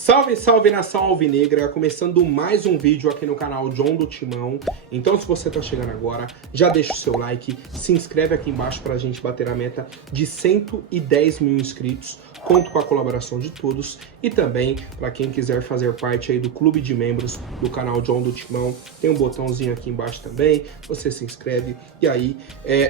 Salve, salve nação alvinegra, começando mais um vídeo aqui no canal John do Timão. Então se você tá chegando agora, já deixa o seu like, se inscreve aqui embaixo pra gente bater a meta de 110 mil inscritos. Conto com a colaboração de todos e também para quem quiser fazer parte aí do clube de membros do canal John do Timão, tem um botãozinho aqui embaixo também, você se inscreve e aí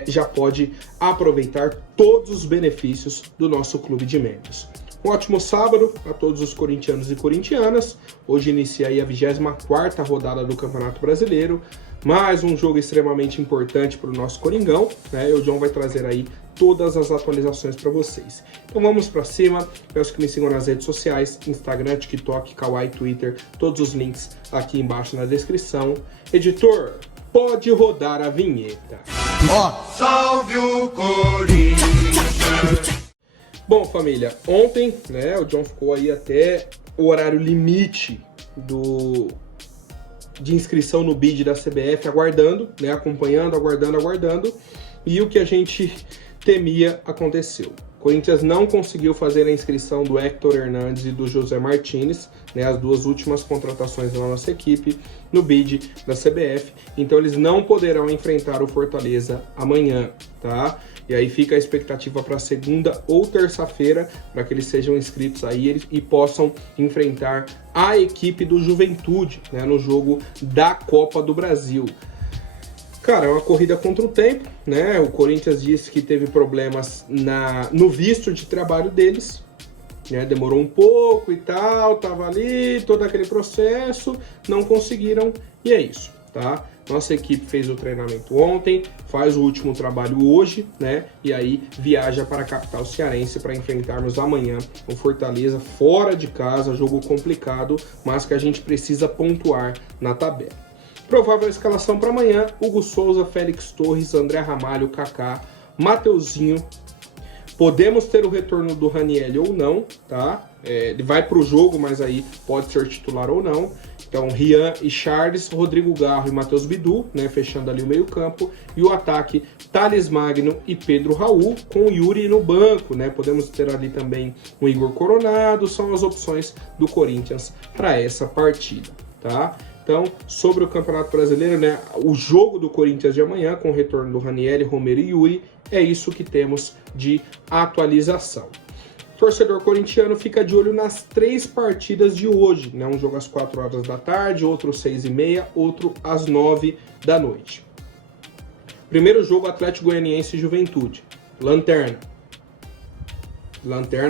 já pode aproveitar todos os benefícios do nosso clube de membros. Um ótimo sábado a todos os corintianos e corintianas. Hoje inicia aí a 24ª rodada do Campeonato Brasileiro. Mais um jogo extremamente importante para o nosso Coringão, né? E o John vai trazer aí todas as atualizações para vocês. Então vamos para cima. Peço que me sigam nas redes sociais, Instagram, TikTok, Kawaii, Twitter. Todos os links aqui embaixo na descrição. Editor, pode rodar a vinheta. Salve o Corinthians! Bom, família, ontem, né, o John ficou aí até o horário limite de inscrição no bid da CBF, aguardando, né, acompanhando, aguardando, e o que a gente temia aconteceu. O Corinthians não conseguiu fazer a inscrição do Héctor Hernandes e do José Martinez, né, as duas últimas contratações da nossa equipe, no bid da CBF, então eles não poderão enfrentar o Fortaleza amanhã, tá? E aí fica a expectativa para segunda ou terça-feira, para que eles sejam inscritos aí e possam enfrentar a equipe do Juventude, né, no jogo da Copa do Brasil. Cara, é uma corrida contra o tempo, né? O Corinthians disse que teve problemas no visto de trabalho deles, né? Demorou um pouco e tal, tava ali, todo aquele processo, não conseguiram e é isso, tá? Nossa equipe fez o treinamento ontem, faz o último trabalho hoje, né? E aí viaja para a capital cearense para enfrentarmos amanhã o Fortaleza fora de casa, jogo complicado, mas que a gente precisa pontuar na tabela. Provável escalação para amanhã: Hugo Souza, Félix Torres, André Ramalho, Kaká, Mateuzinho. Podemos ter o retorno do Raniel ou não, tá? Ele vai para o jogo, mas aí pode ser titular ou não. Então, Rian e Charles, Rodrigo Garro e Matheus Bidu, né, fechando ali o meio-campo. E o ataque, Thales Magno e Pedro Raul, com o Yuri no banco, né? Podemos ter ali também o Igor Coronado. São as opções do Corinthians para essa partida, tá? Então, sobre o Campeonato Brasileiro, né, o jogo do Corinthians de amanhã, com o retorno do Raniel, Romero e Yuri, é isso que temos de atualização. Torcedor corintiano fica de olho nas 3 partidas de hoje, né? Um jogo às 4 horas da tarde, outro às 6h30, outro às 9 da noite. Primeiro jogo, Atlético Goianiense e Juventude. Lanterna,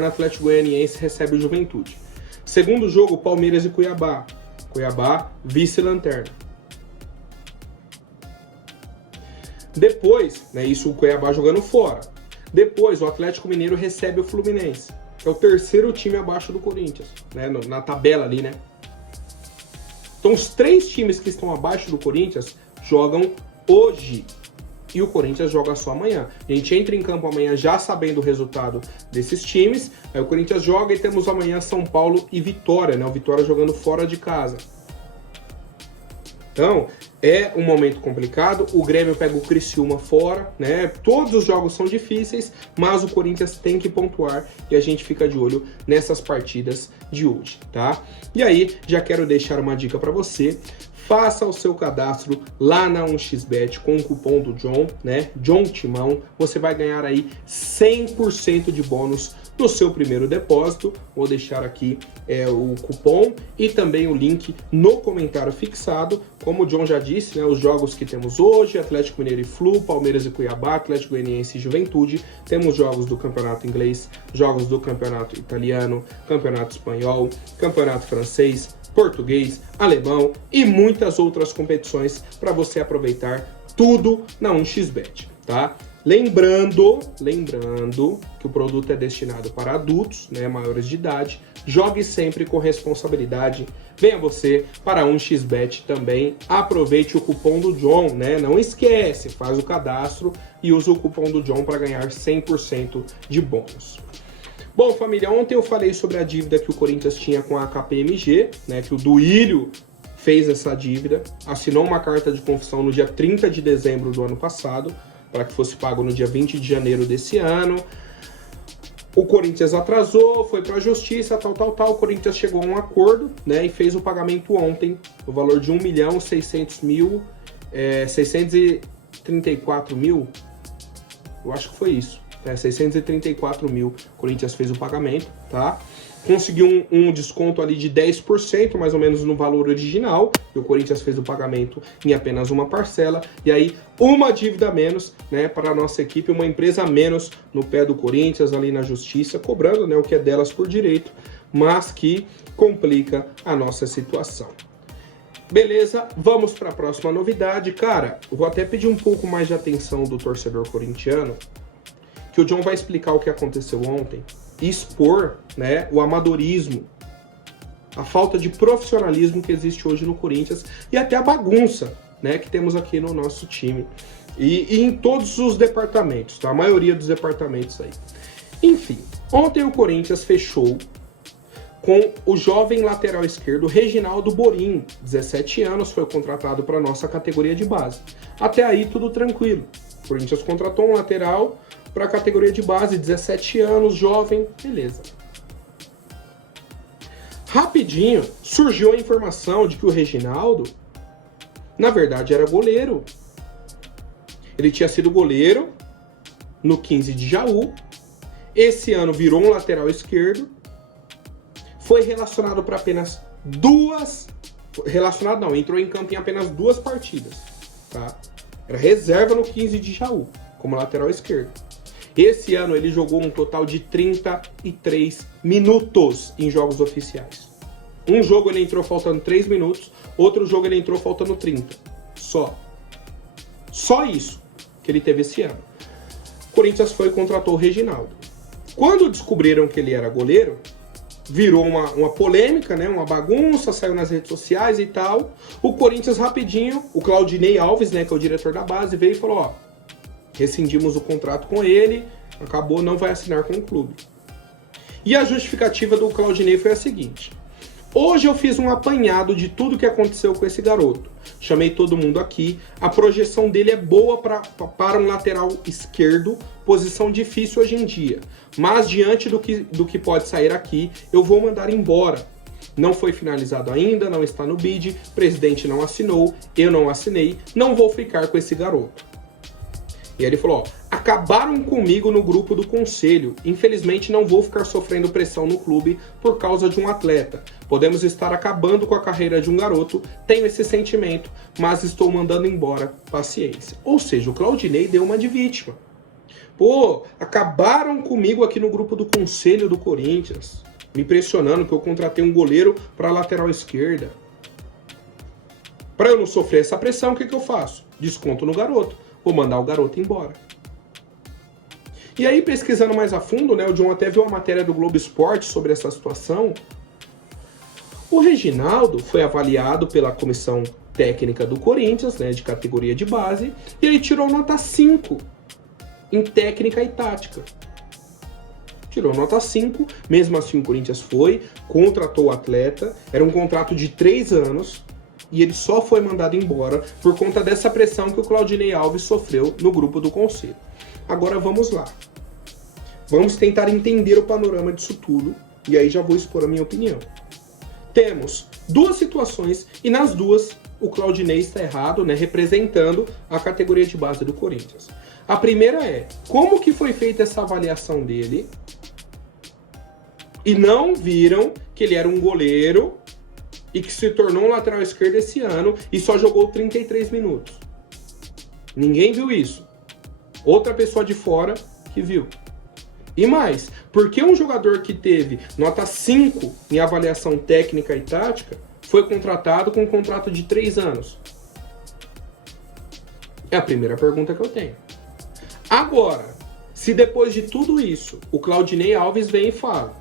Atlético Goianiense recebe o Juventude. Segundo jogo, Palmeiras e Cuiabá. Cuiabá, vice-lanterna. Depois, né, isso o Cuiabá jogando fora. Depois, o Atlético Mineiro recebe o Fluminense, que é o terceiro time abaixo do Corinthians, né, na tabela ali, né? Então, os 3 times que estão abaixo do Corinthians jogam hoje e o Corinthians joga só amanhã. A gente entra em campo amanhã já sabendo o resultado desses times, aí o Corinthians joga e temos amanhã São Paulo e Vitória, né? O Vitória jogando fora de casa. Então, é um momento complicado, o Grêmio pega o Criciúma fora, né? Todos os jogos são difíceis, mas o Corinthians tem que pontuar e a gente fica de olho nessas partidas de hoje, tá? E aí, já quero deixar uma dica para você. Faça o seu cadastro lá na 1xBet com o cupom do John, né? John Timão. Você vai ganhar aí 100% de bônus no seu primeiro depósito. Vou deixar aqui o cupom e também o link no comentário fixado. Como o John já disse, né, os jogos que temos hoje: Atlético Mineiro e Flu, Palmeiras e Cuiabá, Atlético Goianiense e Juventude. Temos jogos do Campeonato Inglês, jogos do Campeonato Italiano, Campeonato Espanhol, Campeonato Francês, Português, alemão e muitas outras competições para você aproveitar tudo na 1xBet, tá? Lembrando que o produto é destinado para adultos, né, maiores de idade. Jogue sempre com responsabilidade. Venha você para 1xBet também. Aproveite o cupom do John, né? Não esquece, faz o cadastro e usa o cupom do John para ganhar 100% de bônus. Bom, família, ontem eu falei sobre a dívida que o Corinthians tinha com a KPMG, né, que o Duílio fez essa dívida, assinou uma carta de confissão no dia 30 de dezembro do ano passado, para que fosse pago no dia 20 de janeiro desse ano. O Corinthians atrasou, foi para a justiça, tal. O Corinthians chegou a um acordo, né, e fez o pagamento ontem, no valor de 634 mil, eu acho que foi isso, 634 mil, o Corinthians fez o pagamento, tá? Conseguiu um desconto ali de 10%, mais ou menos no valor original, e o Corinthians fez o pagamento em apenas uma parcela, e aí uma dívida a menos, né, para a nossa equipe, uma empresa a menos no pé do Corinthians, ali na justiça, cobrando, né, o que é delas por direito, mas que complica a nossa situação. Beleza, vamos para a próxima novidade. Cara, eu vou até pedir um pouco mais de atenção do torcedor corintiano, que o John vai explicar o que aconteceu ontem, e expor, né, o amadorismo, a falta de profissionalismo que existe hoje no Corinthians e até a bagunça, né, que temos aqui no nosso time e em todos os departamentos, tá? A maioria dos departamentos aí. Enfim, ontem o Corinthians fechou com o jovem lateral esquerdo Reginaldo Borim, 17 anos, foi contratado para a nossa categoria de base. Até aí tudo tranquilo. O Corinthians contratou um lateral para a categoria de base, 17 anos, jovem, beleza. Rapidinho, surgiu a informação de que o Reginaldo, na verdade, era goleiro. Ele tinha sido goleiro no 15 de Jaú, esse ano virou um lateral esquerdo, foi relacionado para apenas entrou em campo em apenas 2 partidas, tá? Era reserva no 15 de Jaú, como lateral esquerdo. Esse ano ele jogou um total de 33 minutos em jogos oficiais. Um jogo ele entrou faltando 3 minutos, outro jogo ele entrou faltando 30. Só isso que ele teve esse ano. O Corinthians foi e contratou o Reginaldo. Quando descobriram que ele era goleiro, virou uma polêmica, né? Uma bagunça, saiu nas redes sociais e tal. O Corinthians rapidinho, o Claudinei Alves, né, que é o diretor da base, veio e falou, ó, rescindimos o contrato com ele, acabou, não vai assinar com o clube. E a justificativa do Claudinei foi a seguinte: hoje eu fiz um apanhado de tudo que aconteceu com esse garoto. Chamei todo mundo aqui, a projeção dele é boa para um lateral esquerdo, posição difícil hoje em dia. Mas diante do que pode sair aqui, eu vou mandar embora. Não foi finalizado ainda, não está no bid, o presidente não assinou, eu não assinei, não vou ficar com esse garoto. E aí ele falou, ó, acabaram comigo no grupo do conselho. Infelizmente não vou ficar sofrendo pressão no clube por causa de um atleta. Podemos estar acabando com a carreira de um garoto, tenho esse sentimento, mas estou mandando embora, paciência. Ou seja, o Claudinei deu uma de vítima. Pô, acabaram comigo aqui no grupo do conselho do Corinthians, me pressionando que eu contratei um goleiro para lateral esquerda. Para eu não sofrer essa pressão, o que eu faço? Desconto no garoto. Vou mandar o garoto embora. E aí, pesquisando mais a fundo, né, o John até viu uma matéria do Globo Esporte sobre essa situação. O Reginaldo foi avaliado pela comissão técnica do Corinthians, né, de categoria de base, e ele tirou nota 5 em técnica e tática. Tirou nota 5, mesmo assim o Corinthians foi, contratou o atleta, era um contrato de 3 anos, e ele só foi mandado embora por conta dessa pressão que o Claudinei Alves sofreu no grupo do conselho. Agora vamos lá. Vamos tentar entender o panorama disso tudo, e aí já vou expor a minha opinião. Temos 2 situações, e nas 2 o Claudinei está errado, né, representando a categoria de base do Corinthians. A primeira é, como que foi feita essa avaliação dele, e não viram que ele era um goleiro, e que se tornou um lateral esquerdo esse ano e só jogou 33 minutos. Ninguém viu isso. Outra pessoa de fora que viu. E mais, por que um jogador que teve nota 5 em avaliação técnica e tática foi contratado com um contrato de 3 anos? É a primeira pergunta que eu tenho. Agora, se depois de tudo isso, o Claudinei Alves vem e fala,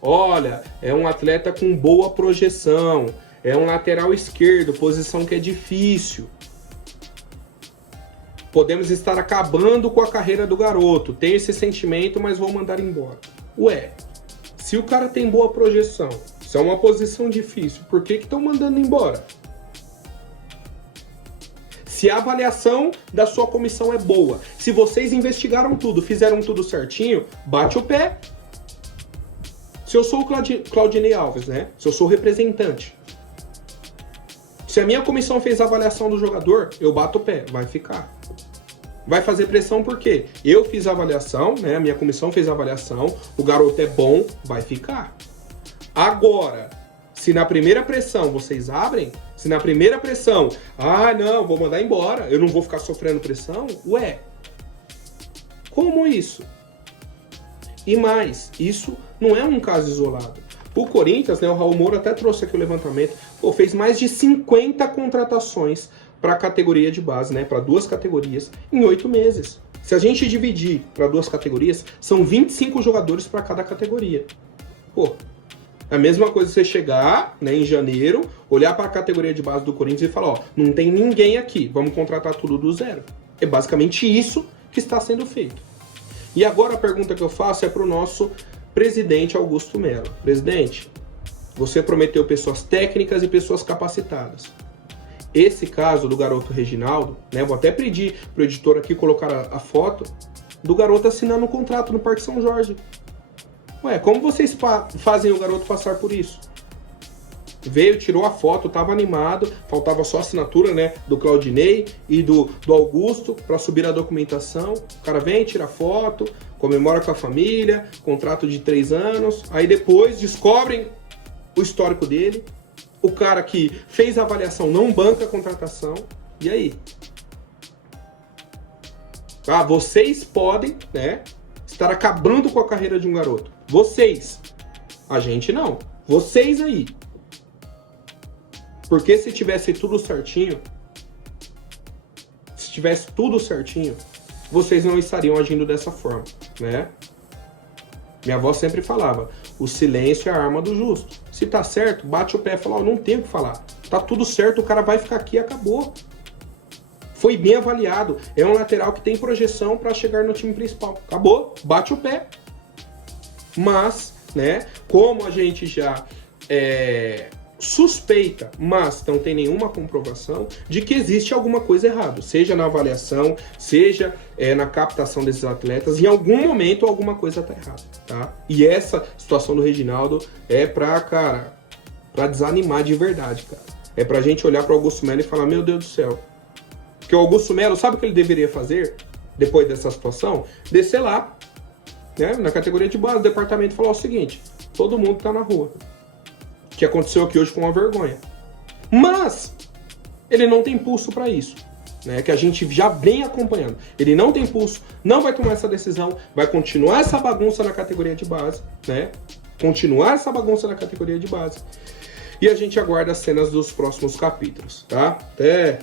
olha, é um atleta com boa projeção, é um lateral esquerdo, posição que é difícil. Podemos estar acabando com a carreira do garoto, tenho esse sentimento, mas vou mandar embora. Ué, se o cara tem boa projeção, se é uma posição difícil, por que estão mandando embora? Se a avaliação da sua comissão é boa, se vocês investigaram tudo, fizeram tudo certinho, bate o pé. Se eu sou o Claudinei Alves, né? Se eu sou o representante. Se a minha comissão fez a avaliação do jogador, eu bato o pé, vai ficar. Vai fazer pressão por quê? Eu fiz a avaliação, né? A minha comissão fez a avaliação, o garoto é bom, vai ficar. Agora, se na primeira pressão vocês abrem, se na primeira pressão, não, vou mandar embora, eu não vou ficar sofrendo pressão, ué, como isso? E mais, isso não é um caso isolado. O Corinthians, né, o Raul Moura até trouxe aqui o levantamento, fez mais de 50 contratações para a categoria de base, né, para 2 categorias, em 8 meses. Se a gente dividir para 2 categorias, são 25 jogadores para cada categoria. É a mesma coisa você chegar, né, em janeiro, olhar para a categoria de base do Corinthians e falar, não tem ninguém aqui, vamos contratar tudo do zero. É basicamente isso que está sendo feito. E agora a pergunta que eu faço é para o nosso presidente Augusto Melo. Presidente, você prometeu pessoas técnicas e pessoas capacitadas. Esse caso do garoto Reginaldo, né, vou até pedir para o editor aqui colocar a foto do garoto assinando um contrato no Parque São Jorge. Ué, como vocês fazem o garoto passar por isso? Veio, tirou a foto, estava animado, faltava só a assinatura, né, do Claudinei e do Augusto para subir a documentação. O cara vem, tira a foto, comemora com a família, contrato de 3 anos, aí depois descobrem o histórico dele, o cara que fez a avaliação não banca a contratação, e aí? Vocês podem, né, estar acabando com a carreira de um garoto. Vocês. A gente não. Vocês aí. Porque se tivesse tudo certinho, vocês não estariam agindo dessa forma, né? Minha avó sempre falava, o silêncio é a arma do justo. Se tá certo, bate o pé e fala, não tenho o que falar. Tá tudo certo, o cara vai ficar aqui e acabou. Foi bem avaliado. É um lateral que tem projeção para chegar no time principal. Acabou, bate o pé. Mas, né, como a gente já suspeita, mas não tem nenhuma comprovação de que existe alguma coisa errada, seja na avaliação, seja na captação desses atletas, em algum momento alguma coisa tá errada, tá? E essa situação do Reginaldo é pra desanimar de verdade, cara. É pra gente olhar pro Augusto Melo e falar, meu Deus do céu. Porque o Augusto Melo, sabe o que ele deveria fazer depois dessa situação? Descer lá, né, na categoria de base do departamento e falar o seguinte, todo mundo tá na rua. Que aconteceu aqui hoje com uma vergonha. Mas ele não tem pulso para isso, né? Que a gente já vem acompanhando. Ele não tem pulso, não vai tomar essa decisão, vai continuar essa bagunça na categoria de base, né? Continuar essa bagunça na categoria de base. E a gente aguarda as cenas dos próximos capítulos, tá? Até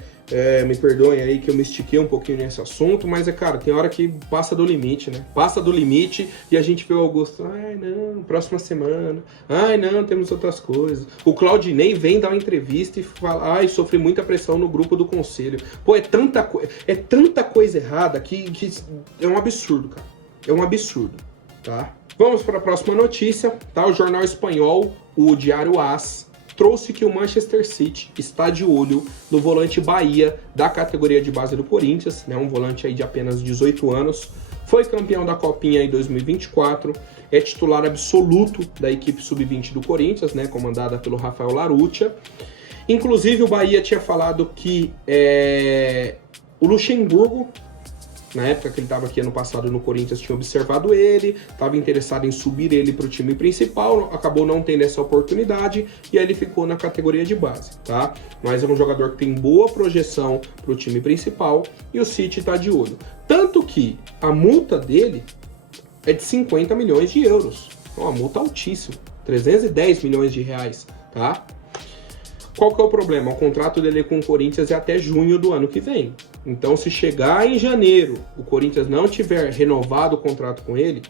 me perdoem aí que eu me estiquei um pouquinho nesse assunto, mas cara, tem hora que passa do limite, né? Passa do limite e a gente vê o Augusto, não, próxima semana, não, temos outras coisas. O Claudinei vem dar uma entrevista e fala, sofri muita pressão no grupo do conselho. Pô, é tanta coisa errada que é um absurdo, cara. É um absurdo, tá? Vamos para a próxima notícia, tá? O jornal espanhol, o Diário AS, trouxe que o Manchester City está de olho no volante Bahia da categoria de base do Corinthians, né, um volante aí de apenas 18 anos, foi campeão da Copinha em 2024, é titular absoluto da equipe sub-20 do Corinthians, né, comandada pelo Rafael Laruccia. Inclusive o Bahia tinha falado que o Luxemburgo, na época que ele estava aqui ano passado no Corinthians, tinha observado ele, estava interessado em subir ele para o time principal, acabou não tendo essa oportunidade e aí ele ficou na categoria de base, tá? Mas é um jogador que tem boa projeção para o time principal e o City está de olho. Tanto que a multa dele é de 50 milhões de euros, uma multa altíssima, 310 milhões de reais, tá? Qual que é o problema? O contrato dele com o Corinthians é até junho do ano que vem. Então, se chegar em janeiro, o Corinthians não tiver renovado o contrato com ele,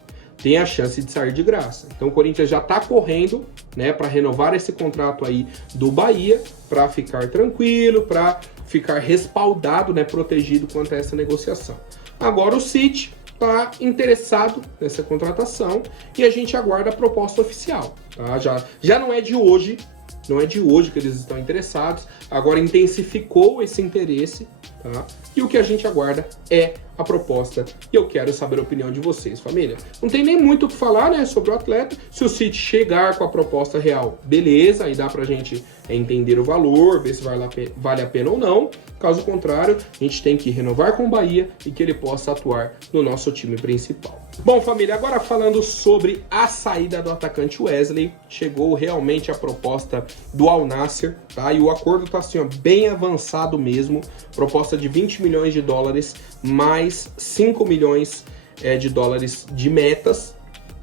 tem a chance de sair de graça. Então, o Corinthians já está correndo, né, para renovar esse contrato aí do Bahia, para ficar tranquilo, para ficar respaldado, né, protegido quanto a essa negociação. Agora, o City está interessado nessa contratação e a gente aguarda a proposta oficial, tá? Já não é de hoje. Não é de hoje que eles estão interessados, agora intensificou esse interesse, tá? E o que a gente aguarda é a proposta e eu quero saber a opinião de vocês, família. Não tem nem muito o que falar, né, sobre o atleta. Se o City chegar com a proposta real, beleza, aí dá pra gente entender o valor, ver se vale a pena ou não. Caso contrário, a gente tem que renovar com o Bahia e que ele possa atuar no nosso time principal. Bom, família, agora falando sobre a saída do atacante Wesley, chegou realmente a proposta do Al Nassr, tá? E o acordo tá assim, ó, bem avançado mesmo, proposta de 20 milhões de dólares, mais 5 milhões de dólares de metas,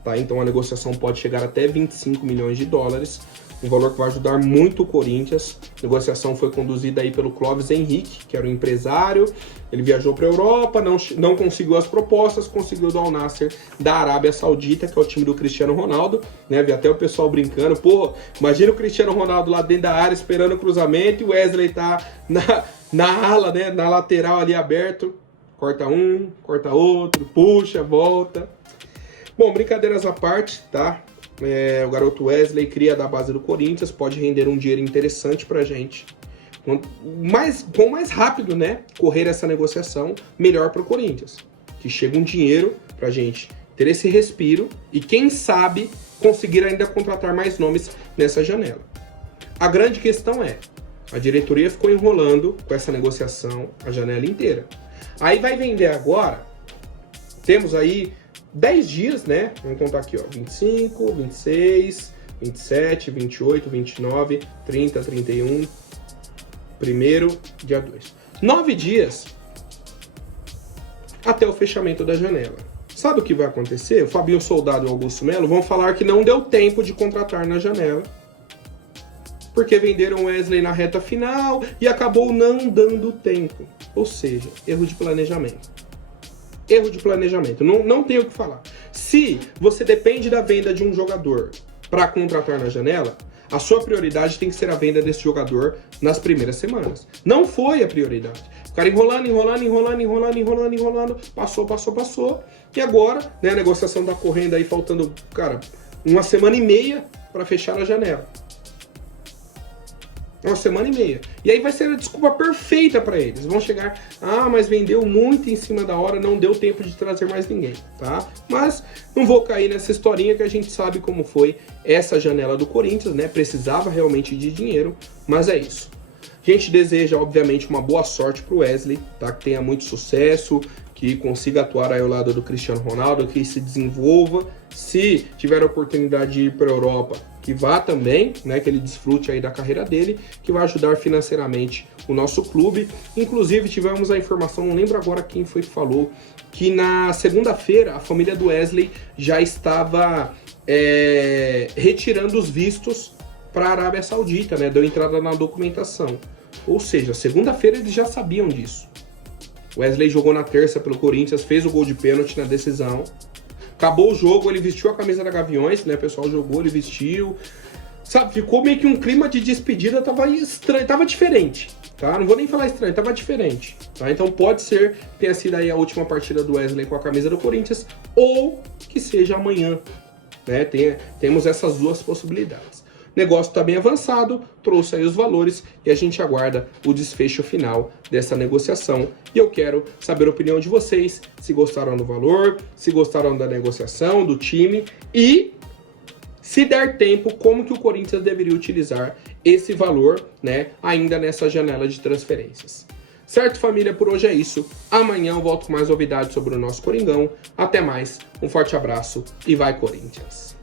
tá? Então a negociação pode chegar até 25 milhões de dólares, um valor que vai ajudar muito o Corinthians. A negociação foi conduzida aí pelo Clóvis Henrique, que era o empresário. Ele viajou para a Europa, não conseguiu as propostas, conseguiu do Al Nassr da Arábia Saudita, que é o time do Cristiano Ronaldo, né? Vi até o pessoal brincando, pô, imagina o Cristiano Ronaldo lá dentro da área esperando o cruzamento e o Wesley tá na ala, né? Na lateral ali aberto. Corta um, corta outro, puxa, volta. Bom, brincadeiras à parte, tá? O garoto Wesley, cria da base do Corinthians, pode render um dinheiro interessante pra gente. Quanto mais rápido, né, correr essa negociação, melhor pro Corinthians. Que chega um dinheiro pra gente ter esse respiro e, quem sabe, conseguir ainda contratar mais nomes nessa janela. A grande questão é, a diretoria ficou enrolando com essa negociação a janela inteira. Aí vai vender agora, temos aí 10 dias, né? Vamos contar aqui, ó. 25, 26, 27, 28, 29, 30, 31, 1º, dia 2. 9 dias até o fechamento da janela. Sabe o que vai acontecer? O Fabinho Soldado e o Augusto Melo vão falar que não deu tempo de contratar na janela, porque venderam Wesley na reta final e acabou não dando tempo. Ou seja, erro de planejamento. Erro de planejamento, não tem o que falar. Se você depende da venda de um jogador para contratar na janela, a sua prioridade tem que ser a venda desse jogador nas primeiras semanas. Não foi a prioridade. Ficaram enrolando, passou. E agora, né, a negociação tá correndo aí, faltando, cara, 1 semana e meia para fechar a janela. 1 semana e meia. E aí vai ser a desculpa perfeita para eles. Vão chegar, mas vendeu muito em cima da hora, não deu tempo de trazer mais ninguém, tá? Mas não vou cair nessa historinha que a gente sabe como foi essa janela do Corinthians, né? Precisava realmente de dinheiro, mas é isso. A gente deseja, obviamente, uma boa sorte pro Wesley, tá? Que tenha muito sucesso, que consiga atuar aí ao lado do Cristiano Ronaldo, que se desenvolva. Se tiver a oportunidade de ir para a Europa, que vá também, né, que ele desfrute aí da carreira dele, que vai ajudar financeiramente o nosso clube. Inclusive, tivemos a informação, não lembro agora quem foi que falou, que na segunda-feira a família do Wesley já estava retirando os vistos para a Arábia Saudita, né, deu entrada na documentação. Ou seja, segunda-feira eles já sabiam disso. Wesley jogou na terça pelo Corinthians, fez o gol de pênalti na decisão. Acabou o jogo, ele vestiu a camisa da Gaviões, né? O pessoal jogou, ele vestiu. Sabe, ficou meio que um clima de despedida, tava estranho, tava diferente, tá? Não vou nem falar estranho, tava diferente, tá? Então pode ser que tenha sido aí a última partida do Wesley com a camisa do Corinthians, ou que seja amanhã, né? Temos essas duas possibilidades. O negócio está bem avançado, trouxe aí os valores e a gente aguarda o desfecho final dessa negociação. E eu quero saber a opinião de vocês, se gostaram do valor, se gostaram da negociação, do time e, se der tempo, como que o Corinthians deveria utilizar esse valor, né, ainda nessa janela de transferências. Certo, família? Por hoje é isso. Amanhã eu volto com mais novidades sobre o nosso Coringão. Até mais, um forte abraço e vai Corinthians!